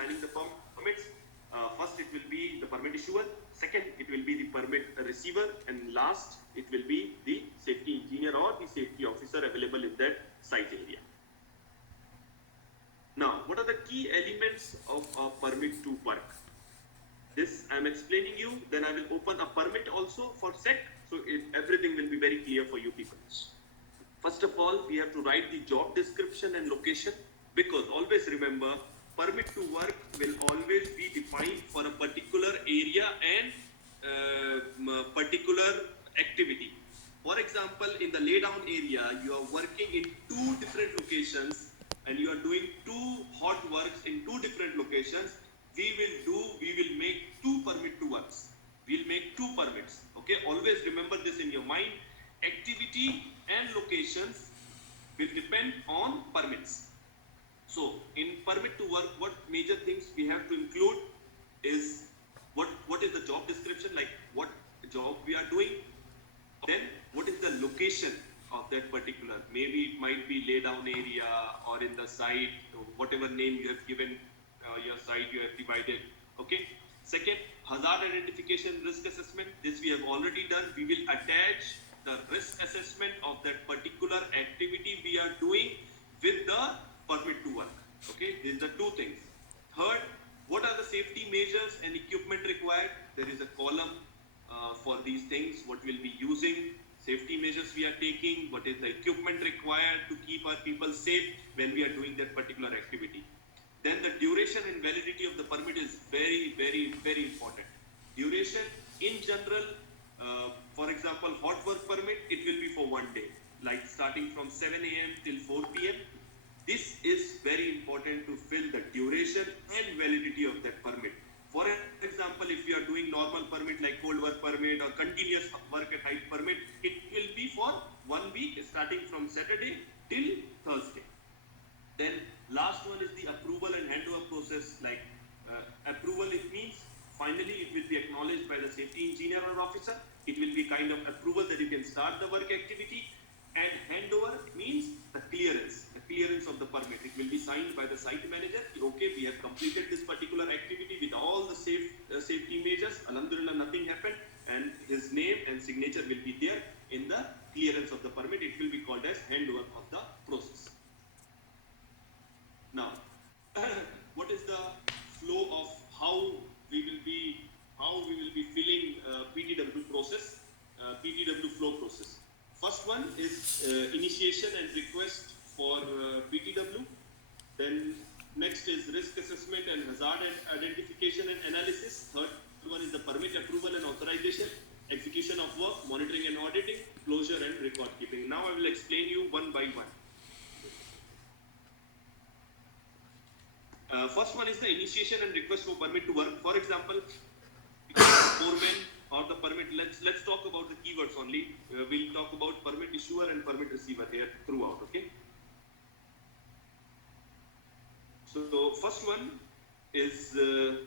signing the permits. First, it will be the permit issuer. Second, it will be the permit receiver. And last, it will be the safety engineer or the safety officer available in that site area. Now, what are the key elements of a permit to work? This I am explaining you, then I will open a permit also for SEC, so everything will be very clear for you people. First of all, we have to write the job description and location, because always remember, permit to work will always be defined for a particular area and particular activity. For example, in the laydown area, you are working in two different locations and you are doing two hot works in two different locations. We will make two permit to works. We'll make two permits. Okay, always remember this in your mind. Activity and locations will depend on permits. So in permit to work, what major things we have to include is what is the job description, like what job we are doing. Then what is the location of that particular, maybe it might be laydown area or in the site, whatever name you have given your site you have divided. Okay. Second, hazard identification, risk assessment. This we have already done. We will attach the risk assessment of that particular activity we are doing with the permit to work. Okay, these are the two things. Third, what are the safety measures and equipment required? There is a column for these things, what we'll be using, safety measures we are taking, what is the equipment required to keep our people safe when we are doing that particular activity. Then the duration and validity of the permit is very, very, very important. Duration in general, for example, hot work permit, it will be for 1 day, like starting from 7 a.m. till 4 p.m. This is very important to fill the duration and validity of that permit. For example, if you are doing normal permit like cold work permit or continuous work at height permit, it will be for 1 week starting from Saturday till Thursday. Then last one is the approval and handover process. Like approval, it means finally it will be acknowledged by the safety engineer or officer. It will be kind of approval that you can start the work activity. And handover means the clearance of the permit. It will be signed by the site manager. Okay, we have completed this particular activity with all the safety measures. Alhamdulillah, nothing happened, and his name and signature will be there in the clearance of the permit. It will be called as handover of the process. Now, what is the flow of how we will be filling PTW process, PTW flow process. First one is initiation and request for PTW. Then next is risk assessment and hazard identification and analysis. Third one is the permit approval and authorization, execution of work, monitoring and auditing, closure and record keeping. Now I will explain you one by one. First one is the initiation and request for permit to work. For example, foreman or the permit. Let's talk about the keywords only. We'll talk about permit issuer and permit receiver here throughout. Okay. So first one is the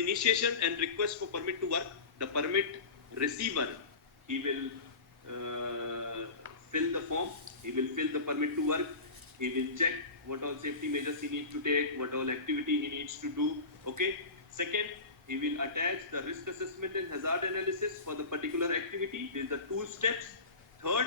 initiation and request for permit to work. The permit receiver, he will fill the form, he will fill the permit to work, he will check what all safety measures he needs to take, what all activity he needs to do. Okay. Second, he will attach the risk assessment and hazard analysis for the particular activity. These are two steps. Third,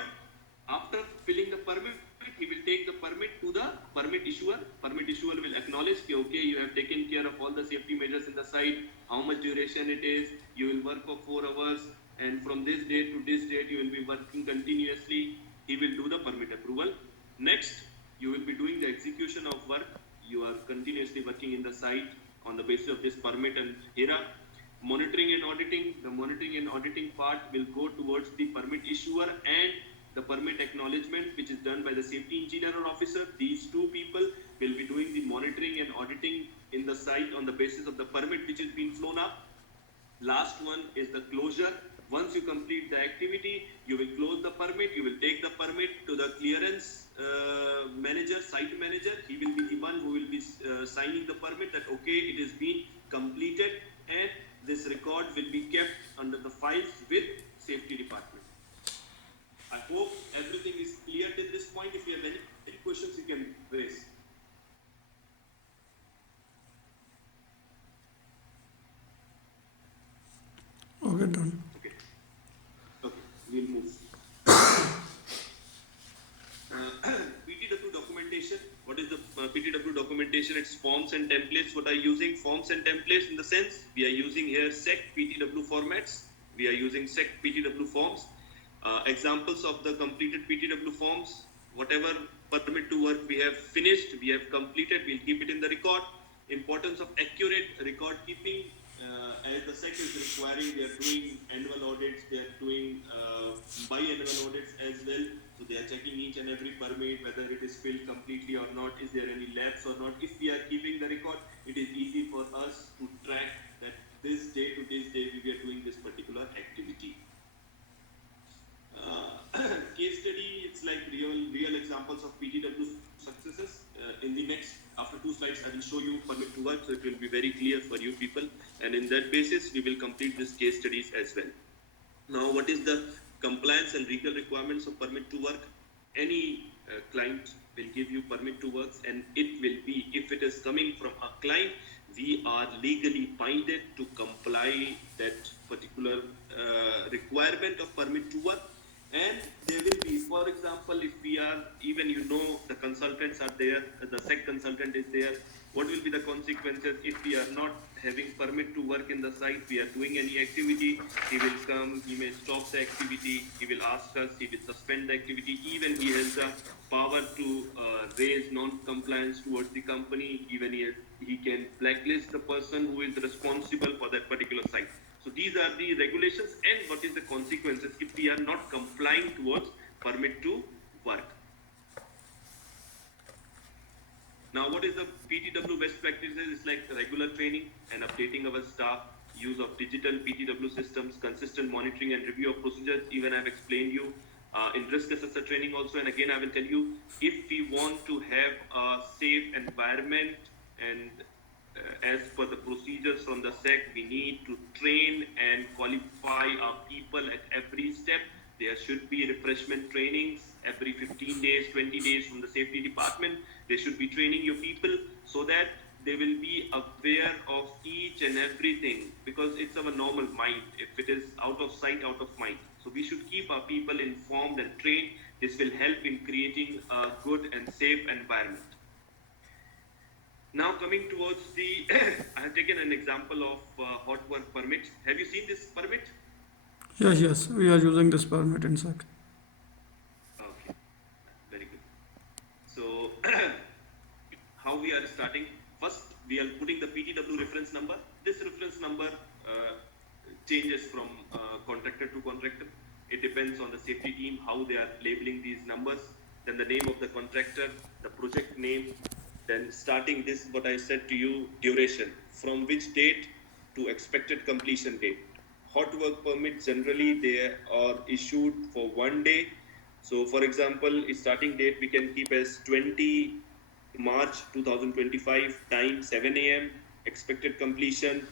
after filling the permit, he will take the permit to the permit issuer. Permit issuer will acknowledge, okay, you have taken care of all the safety measures in the site, how much duration it is, you will work for 4 hours, and from this date to this date, you will be working continuously. He will do the permit approval. Next, you will be doing the execution of work. You are continuously working in the site on the basis of this permit and HERA. Monitoring and auditing. The monitoring and auditing part will go towards the permit issuer and the permit acknowledgement, which is done by the safety engineer or officer. These two people will be doing the monitoring and auditing in the site on the basis of the permit which is being flown up. Last one is the closure. Once you complete the activity, you will close the permit, you will take the permit to the clearance manager, site manager. He will be the one who will be signing the permit that okay, it has been completed, and this record will be kept under the files with safety department. questions you can raise. Okay, done. Okay. Okay, we'll move. PTW documentation. What is the PTW documentation? It's forms and templates. What are using forms and templates in the sense we are using here SEC PTW formats. We are using SEC PTW forms. Examples of the completed PTW forms. Whatever permit to work we have finished, we have completed. We'll keep it in the record. Importance of accurate record keeping. As the SEC is requiring, they are doing annual audits. They are doing biannual audits as well. So they are checking each and every permit, whether it is filled completely or not, is there any lapse or not. If we are keeping the record, it is easy for us to track that this day to this day we are doing this particular activity. Case study, it's like real examples of PTW successes. In the next, after 2 slides, I will show you permit to work, so it will be very clear for you people. And in that basis, we will complete this case studies as well. Now, what is the compliance and legal requirements of permit to work? Any client will give you permit to work, and it will be, if it is coming from a client, we are legally binded to comply that particular requirement of permit to work. And there will be, for example, if we are, even the consultants are there, the SEC consultant is there, what will be the consequences if we are not having permit to work in the site, we are doing any activity, he will come, he may stop the activity, he will ask us, he will suspend the activity, even he has the power to raise non-compliance towards the company, even he can blacklist the person who is responsible for that particular site. So these are the regulations and what is the consequences if we are not complying towards permit to work. Now, what is the PTW best practices? It's like regular training and updating our staff, use of digital PTW systems, consistent monitoring and review of procedures. Even I've explained you in risk assessor training also. And again, I will tell you, if we want to have a safe environment and as per the procedures from the SEC, we need to train and qualify our people at every step. There should be refreshment trainings every 15 days, 20 days from the safety department. They should be training your people so that they will be aware of each and everything, because it's our normal mind. If it is out of sight, out of mind. So we should keep our people informed and trained. This will help in creating a good and safe environment. Now coming towards the, I have taken an example of hot work permit. Have you seen this permit? Yes, we are using this permit in SEC. Okay, very good. So how we are starting? First, we are putting the PTW reference number. This reference number changes from contractor to contractor. It depends on the safety team, how they are labeling these numbers. Then the name of the contractor, the project name, then starting this, what I said to you, duration, from which date to expected completion date. Hot work permits, generally they are issued for 1 day. So for example, its starting date we can keep as 20 March 2025, time 7 a.m. Expected completion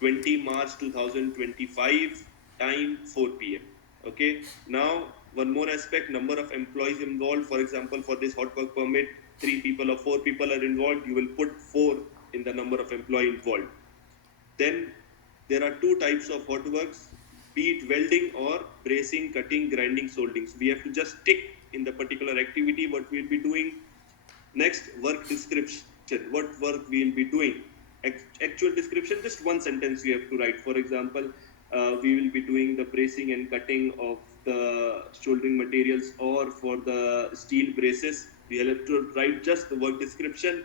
20 March 2025, time 4 p.m. Okay. Now, one more aspect, number of employees involved. For example, for this hot work permit, 3 people or 4 people are involved. You will put 4 in the number of employee involved. Then there are 2 types of hot works, be it welding or bracing, cutting, grinding, soldering. So we have to just tick in the particular activity what we'll be doing. Next, work description. What work we'll be doing. Actual description, just 1 sentence you have to write. For example, we will be doing the bracing and cutting of the shouldering materials, or for the steel braces, we will have to write just the work description.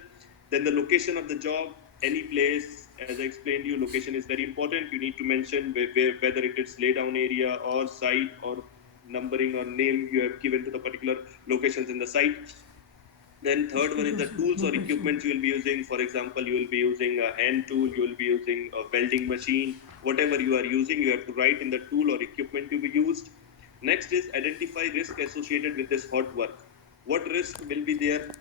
Then the location of the job, any place, as I explained to you, location is very important. You need to mention whether it is laydown area or site or numbering or name you have given to the particular locations in the site. Then third one is the tools or equipment you will be using. For example, you will be using a hand tool, you will be using a welding machine, whatever you are using, you have to write in the tool or equipment to be used. Next is identify risk associated with this hot work. What risk will be there?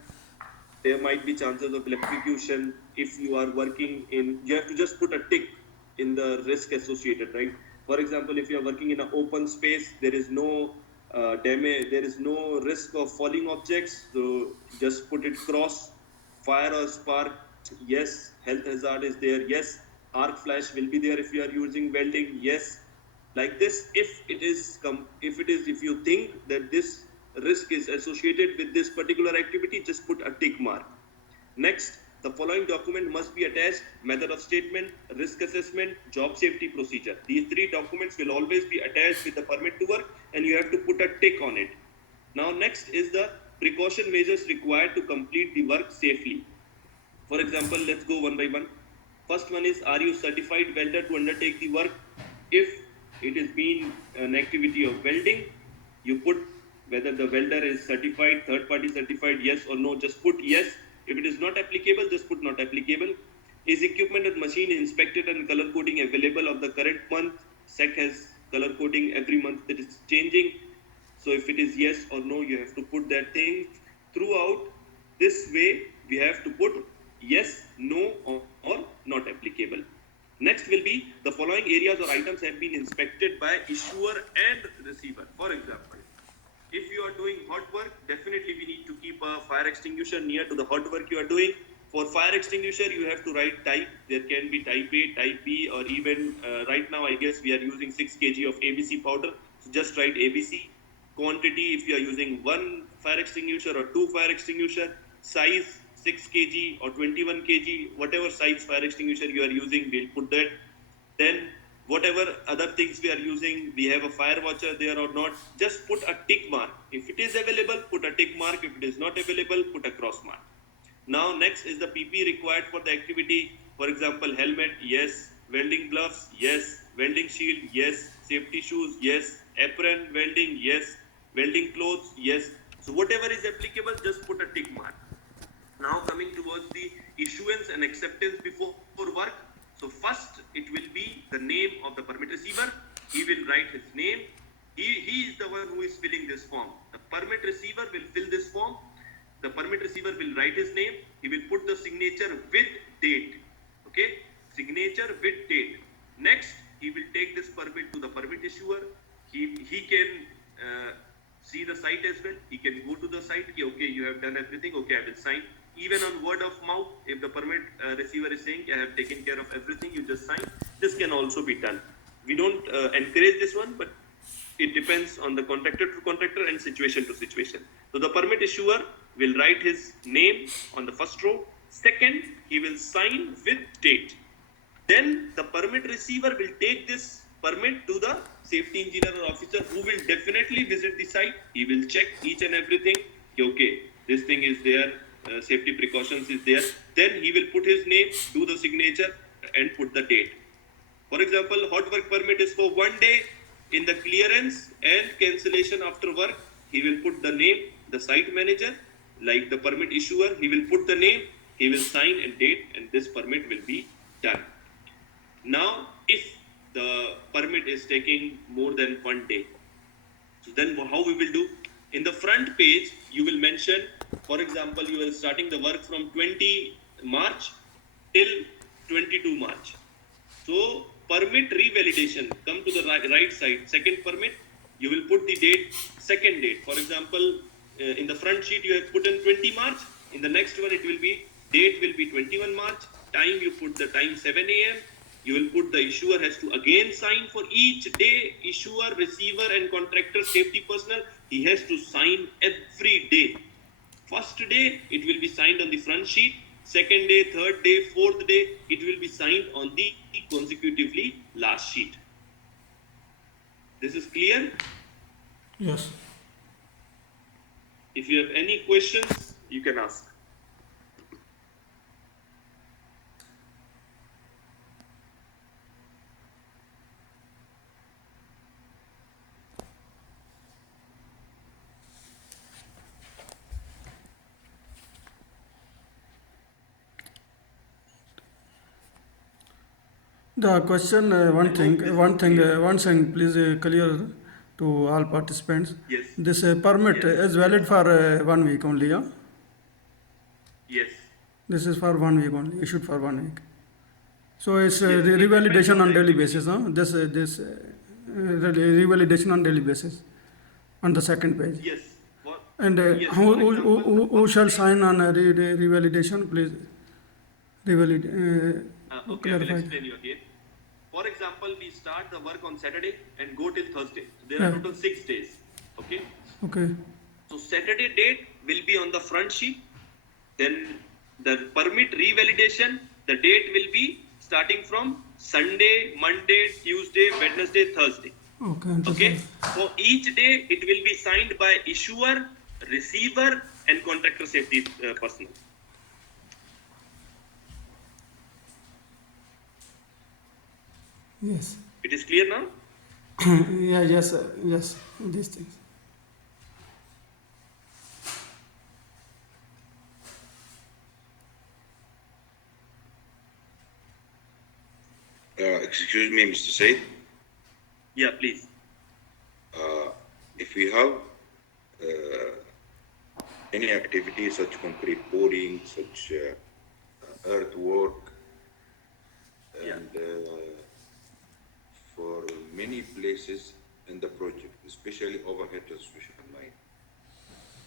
There might be chances of electrocution. If you are working in, you have to just put a tick in the risk associated, right? For example, if you are working in an open space, there is no damage, there is no risk of falling objects, so just put it cross. Fire or spark, yes. Health hazard is there, yes. Arc flash will be there if you are using welding, yes. Like this, if you think that this risk is associated with this particular activity, just put a tick mark. Next, the following document must be attached: method of statement, risk assessment, job safety procedure. These three documents will always be attached with the permit to work, and you have to put a tick on it. Now, next is the precaution measures required to complete the work safely. For example, let's go one by one. First one is, are you certified welder to undertake the work? If it is been an activity of welding, you put whether the welder is certified, third party certified, yes or no, just put yes. If it is not applicable, just put not applicable. Is equipment and machine inspected and color coding available of the current month? SEC has color coding every month that is changing. So if it is yes or no, you have to put that thing throughout. This way, we have to put yes, no, or not applicable. Next will be, the following areas or items have been inspected by issuer and receiver. For example, if you are doing hot work, definitely we need to keep a fire extinguisher near to the hot work you are doing. For fire extinguisher, you have to write type. There can be type A, type B, or even right now, I guess we are using 6 kg of ABC powder. So just write ABC. Quantity, if you are using 1 fire extinguisher or 2 fire extinguisher. Size, 6 kg or 21 kg, whatever size fire extinguisher you are using, we'll put that. Then whatever other things we are using, we have a fire watcher there or not, just put a tick mark. If it is available, put a tick mark. If it is not available, put a cross mark. Now next is the PP required for the activity. For example, helmet, yes. Welding gloves, yes. Welding shield, yes. Safety shoes, yes. Apron, welding, yes. Welding clothes, yes. So whatever is applicable, just put a tick mark. Now coming towards the issuance and acceptance before work. So first it will be the name of the permit receiver. He will write his name. He is the one who is filling this form. The permit receiver will fill this form. The permit receiver will write his name. He will put the signature with date. Okay, signature with date. Next, he will take this permit to the permit issuer. He can see the site as well. He can go to the site. Okay, you have done everything. Okay, I will sign. Even on word of mouth, if the permit receiver is saying, I have taken care of everything, you just sign. This can also be done. We don't encourage this one, but it depends on the contractor to contractor and situation to situation. So the permit issuer will write his name on the first row. Second, he will sign with date. Then the permit receiver will take this permit to the safety engineer or officer, who will definitely visit the site. He will check each and everything. Okay, this thing is there. Safety precautions is there. Then he will put his name, do the signature, and put the date. For example, hot work permit is for 1 day. In the clearance and cancellation after work, he will put the name, the site manager, like the permit issuer. He will put the name, he will sign and date, and this permit will be done. Now, if the permit is taking more than 1 day, so then how we will do? In the front page, you will mention, for example, you are starting the work from 20 March till 22 March. So, permit revalidation, come to the right side. Second permit, you will put the date, second date. For example, in the front sheet, you have put in 20 March. In the next one, it will be, date will be 21 March. Time, you put the time 7 a.m. You will put the issuer has to again sign for each day. Issuer, receiver, and contractor safety personnel, he has to sign every day. First day, it will be signed on the front sheet. Second day, third day, fourth day, it will be signed on the consecutively last sheet. This is clear? Yes. If you have any questions, you can ask. The question, one thing, please clear to all participants. Yes. This permit is valid for 1 week only, yeah? Yes. This is for 1 week only, issued for 1 week. So it's Yes, it revalidation depends on on daily the basis, huh? This revalidation on daily basis. on the second page. Yes. For, And yes. who, For who, example, who, the who first shall page- sign on revalidation, please? Revalid, Okay, I will clarify. explain you again. For example, we start the work on Saturday and go till Thursday. There Yeah. are total 6 days. Okay. Okay. So Saturday date will be on the front sheet. Then the permit revalidation, the date will be starting from Sunday, Monday, Tuesday, Wednesday, Thursday. Okay. Okay. Understand. For each day, it will be signed by issuer, receiver, and contractor safety personnel. Yes. It is clear now? Yeah. Yes. Yes. These things. Excuse me, Mr. Said. Yeah, please. If we have any activity such concrete pouring, such earthwork, and for many places in the project, especially overhead transmission line.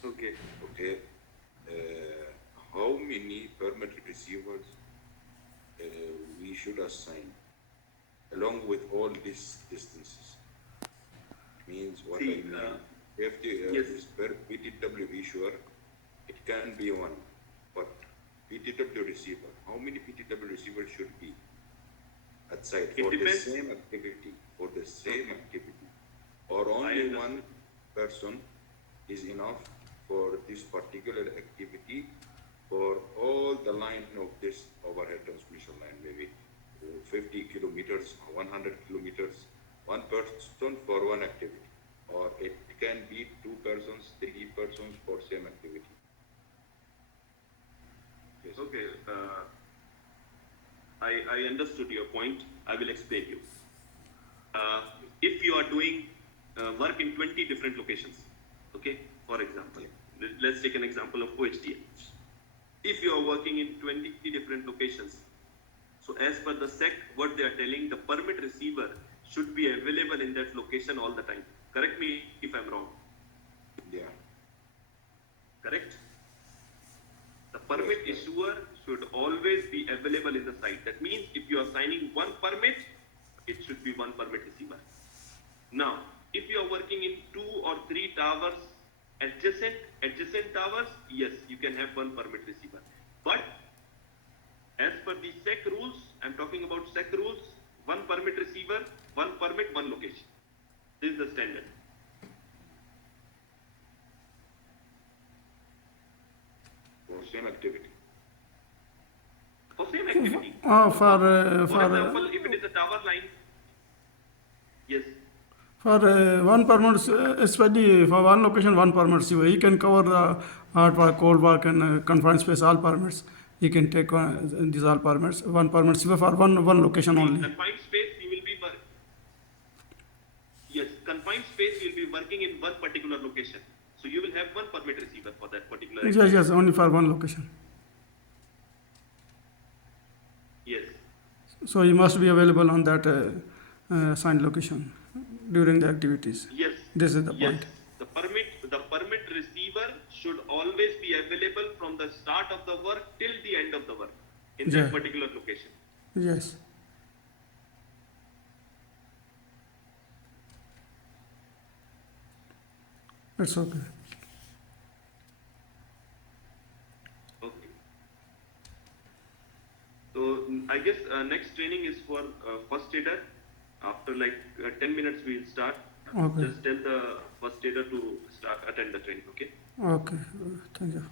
Okay. Okay, how many permit receivers we should assign along with all these distances? Means what See, I mean. If the yes. is per PTW issuer, it can be one, but PTW receiver, how many PTW receivers should be at site It for the depends. same activity, or only understand. one person is enough for this particular activity for all the line of this overhead transmission line, maybe 50 kilometers, 100 kilometers, one person for one activity, or it can be 2 persons, 3 persons for same activity. Yes. Okay. I understood your point. I will explain you. If you are doing work in 20 different locations, okay, for example, let's take an example of OHDL. If you are working in 20 different locations, so as per the SEC, what they are telling, the permit receiver should be available in that location all the time. Correct me if I'm wrong. Yeah. Correct? The permit issuer should always be available in the site. That means if you are signing one permit, it should be one permit receiver. Now, if you are working in 2 or 3 towers, adjacent towers, yes, you can have one permit receiver. But as per the SEC rules, I'm talking about SEC rules, one permit receiver, one permit, one location. This is the standard. For same activity. For same activity. For For example, if it is a tower line, yes. For one permit, especially for one location, one permit receiver, he can cover the hard work, cold work, and confined space, all permits. He can take these all permits. One permit receiver for one location In only. confined space, you will be yes, confined space, you will be working in one particular location. So you will have one permit receiver for that particular. Yes, yes, only for one location. Yes. So he must be available on that assigned location during the activities. Yes. This is the Yes. point. The permit receiver should always be available from the start of the work till the end of the work in Yeah. that particular location. Yes. It's okay. Okay. So I guess next training is for first aider. After like 10 minutes we will start. Okay. Just tell the first aider to start attend the training. Okay. Okay. Thank you.